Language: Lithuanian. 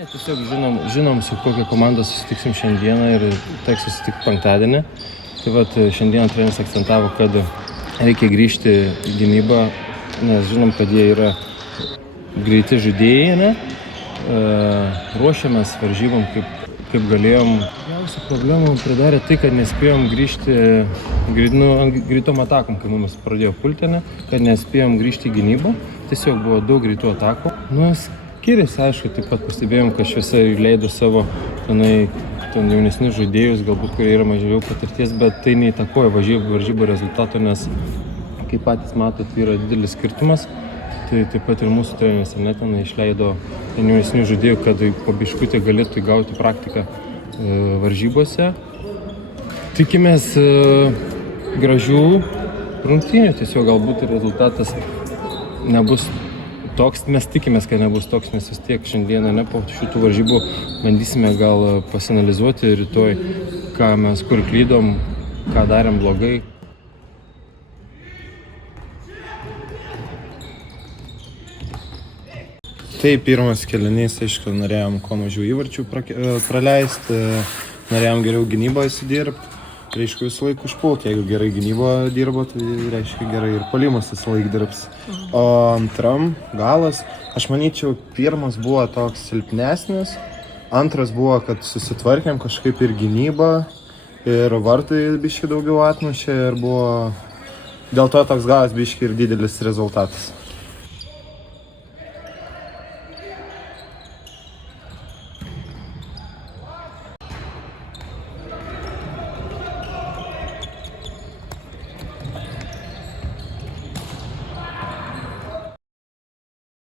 Ne, tiesiog žinom, su kokia komanda susitiksim šiandieną ir teks susitikti penktadienį. Tai vat šiandien treneris akcentavo, kad reikia grįžti į gynybą, nes žinom, kad jie yra greiti žaidėjai, ne? Ruošiamės varžybom kaip galėjom. Didžiausia problema pridarė tai, kad nespėjom grįžti greitom atakom, kai mums pradėjo pulti, ne? Kad nespėjom grįžti į gynybą. Tiesiog buvo daug greitų atakų. Skiriasi, aišku, taip pat pastebėjom, kad šiuose leido savo jaunesnius žaidėjus, galbūt kurie yra mažiau patirties, bet tai neįtakoja varžybų rezultato, nes kaip patys matot, yra didelis skirtumas. Tai taip pat ir mūsų treneris ten išleido jaunesnių žaidėjų, kad po biškutį galėtų įgauti praktiką varžybose. Tikimės gražių rungtynių, tiesiog galbūt rezultatas nebus toks, mes tikimės, kad nebus toks, nes vis tiek šiandieną po šitų varžybų bandysime gal pasianalizuoti rytoj, kur klydom, ką darėm blogai. Tai pirmas kėlinys, aišku, norėjom kuo mažiau įvarčių praleisti, norėjom geriau gynybą įsidirbti. Reiškia, visą laiką užpult, jeigu gerai gynyba dirbo, tai reiškia gerai ir puolimas visą laiką dirbs. O antram galas, aš manyčiau, pirmas buvo toks silpnesnis, antras buvo, kad susitvarkėm kažkaip ir gynybą, ir vartai biškį daugiau atmušė ir buvo dėl to toks galas biškį ir didelis rezultatas.